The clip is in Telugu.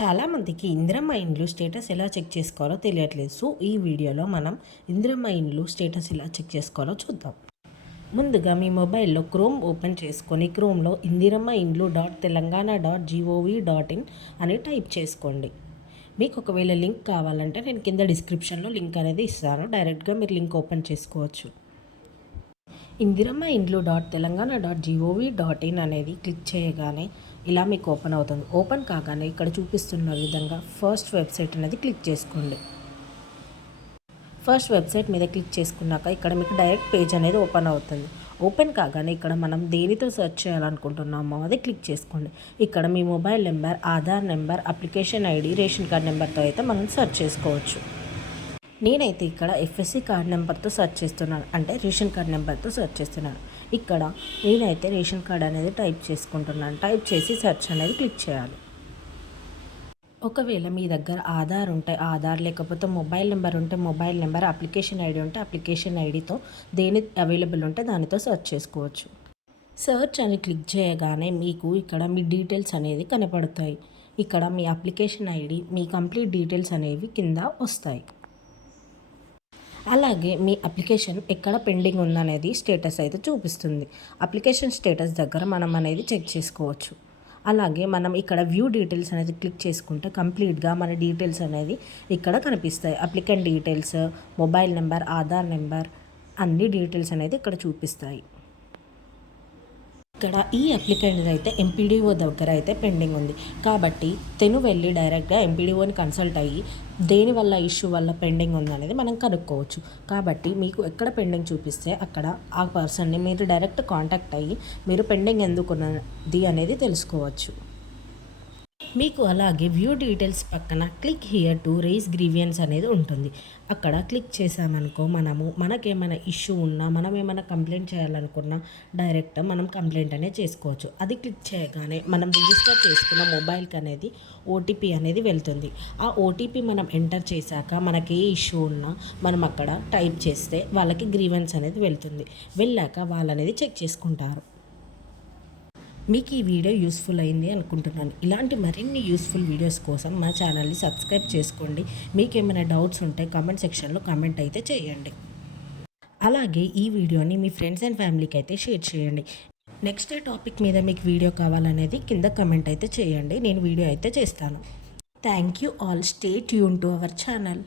చాలామందికి ఇందిరమ్మ ఇండ్లు స్టేటస్ ఎలా చెక్ చేసుకోవాలో తెలియట్లేదు. సో ఈ వీడియోలో మనం ఇందిరమ్మ ఇండ్లు స్టేటస్ ఎలా చెక్ చేసుకోవాలో చూద్దాం. ముందుగా మీ మొబైల్లో క్రోమ్ ఓపెన్ చేసుకొని క్రోమ్లో ఇందిరమ్మ ఇండ్లు .telangaana.gov.in అని టైప్ చేసుకోండి. మీకు ఒకవేళ లింక్ కావాలంటే నేను కింద డిస్క్రిప్షన్లో లింక్ అనేది ఇస్తాను. డైరెక్ట్గా మీరు లింక్ ఓపెన్ చేసుకోవచ్చు. ఇందిరమ్మ ఇండ్లు .telangaana.gov.in అనేది క్లిక్ చేయగానే ఇలా మీకు ఓపెన్ అవుతుంది. ఓపెన్ కాగానే ఇక్కడ చూపిస్తున్న విధంగా ఫస్ట్ వెబ్సైట్ అనేది క్లిక్ చేసుకోండి. ఫస్ట్ వెబ్సైట్ మీద క్లిక్ చేసుకున్నాక ఇక్కడ మీకు డైరెక్ట్ పేజ్ అనేది ఓపెన్ అవుతుంది. ఓపెన్ కాగానే ఇక్కడ మనం దేనితో సెర్చ్ చేయాలనుకుంటున్నామో అది క్లిక్ చేసుకోండి. ఇక్కడ మీ mobile number, Aadhaar number, application ID, ration card నెంబర్తో అయితే మనం సెర్చ్ చేసుకోవచ్చు. నేనైతే ఇక్కడ ఎఫ్ఎస్సి కార్డ్ నెంబర్తో సెర్చ్ చేస్తున్నాను, అంటే రేషన్ కార్డ్ నెంబర్తో సెర్చ్ చేస్తున్నాను. ఇక్కడ నేనైతే రేషన్ కార్డ్ అనేది టైప్ చేసుకుంటున్నాను. టైప్ చేసి సెర్చ్ అనేది క్లిక్ చేయాలి. ఒకవేళ మీ దగ్గర ఆధార్ ఉంటే ఆధార్, లేకపోతే మొబైల్ నెంబర్ ఉంటే మొబైల్ నెంబర్, అప్లికేషన్ ఐడి ఉంటే అప్లికేషన్ ఐడితో దేని అవైలబుల్ ఉంటే దానితో సెర్చ్ చేసుకోవచ్చు. సెర్చ్ అని క్లిక్ చేయగానే మీకు ఇక్కడ మీ డీటెయిల్స్ అనేది కనపడతాయి. ఇక్కడ మీ అప్లికేషన్ ఐడి, మీ కంప్లీట్ డీటెయిల్స్ అనేవి కింద వస్తాయి. అలాగే మీ అప్లికేషన్ ఎక్కడ పెండింగ్ ఉందనేది స్టేటస్ అయితే చూపిస్తుంది. అప్లికేషన్ స్టేటస్ దగ్గర మనం అనేది చెక్ చేసుకోవచ్చు. అలాగే మనం ఇక్కడ వ్యూ డీటెయిల్స్ అనేది క్లిక్ చేసుకుంటే కంప్లీట్గా మన డీటెయిల్స్ అనేది ఇక్కడ కనిపిస్తాయి. Applicant details, mobile number, Aadhaar number, అన్ని డీటెయిల్స్ అనేది ఇక్కడ చూపిస్తాయి. ఇక్కడ ఈ అప్లికెంట్ అయితే ఎంపీడీఓ దగ్గర అయితే పెండింగ్ ఉంది కాబట్టి తెను వెళ్ళి డైరెక్ట్గా ఎంపీడీఓని కన్సల్ట్ అయ్యి దేనివల్ల ఇష్యూ వల్ల పెండింగ్ ఉందనేది మనం కనుక్కోవచ్చు. కాబట్టి మీకు ఎక్కడ పెండింగ్ చూపిస్తే అక్కడ ఆ పర్సన్ని మీరు డైరెక్ట్ కాంటాక్ట్ అయ్యి మీరు పెండింగ్ ఎందుకున్నది అనేది తెలుసుకోవచ్చు. మీకు అలాగే వ్యూ డీటెయిల్స్ పక్కన click here to raise grievance అనేది ఉంటుంది. అక్కడ క్లిక్ చేసామనుకో మనకేమైనా ఇష్యూ ఉన్నా, మనం ఏమైనా కంప్లైంట్ చేయాలనుకున్నా డైరెక్ట్ మనం కంప్లైంట్ అనేది చేసుకోవచ్చు. అది క్లిక్ చేయగానే మనం రిజిస్టర్ చేసుకున్న మొబైల్కి అనేది ఓటీపీ అనేది వెళ్తుంది. ఆ ఓటీపీ మనం ఎంటర్ చేశాక మనకి ఏ ఇష్యూ ఉన్నా మనం అక్కడ టైప్ చేస్తే వాళ్ళకి గ్రీవెన్స్ అనేది వెళ్తుంది. వెళ్ళాక వాళ్ళు అనేది చెక్ చేసుకుంటారు. మీకు ఈ వీడియో యూస్ఫుల్ అయింది అనుకుంటున్నాను. ఇలాంటి మరిన్ని యూస్ఫుల్ వీడియోస్ కోసం మా ఛానల్ని సబ్స్క్రైబ్ చేసుకోండి. మీకు ఏమైనా డౌట్స్ ఉంటే కామెంట్ సెక్షన్లో కామెంట్ అయితే చేయండి. అలాగే ఈ వీడియోని మీ ఫ్రెండ్స్ అండ్ ఫ్యామిలీకి అయితే షేర్ చేయండి. నెక్స్ట్ టాపిక్ మీద మీకు వీడియో కావాలనేది కింద కామెంట్ అయితే చేయండి. నేను వీడియో అయితే చేస్తాను. Thank you all. Stay tune to our channel.